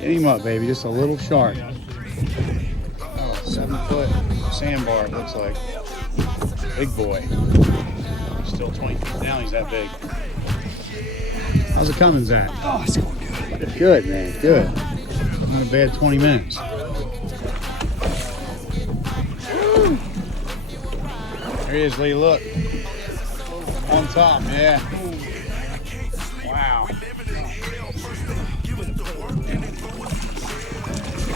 Get him up, baby. Just a little shark. Oh, 7-foot sandbar, it looks like. Big boy. Still 20 feet down, he's that big. How's it coming, Zach? Oh, it's going good. Good, man. Good. Not a bad 20 minutes. There he is, Lee. Look. On top, yeah. Wow.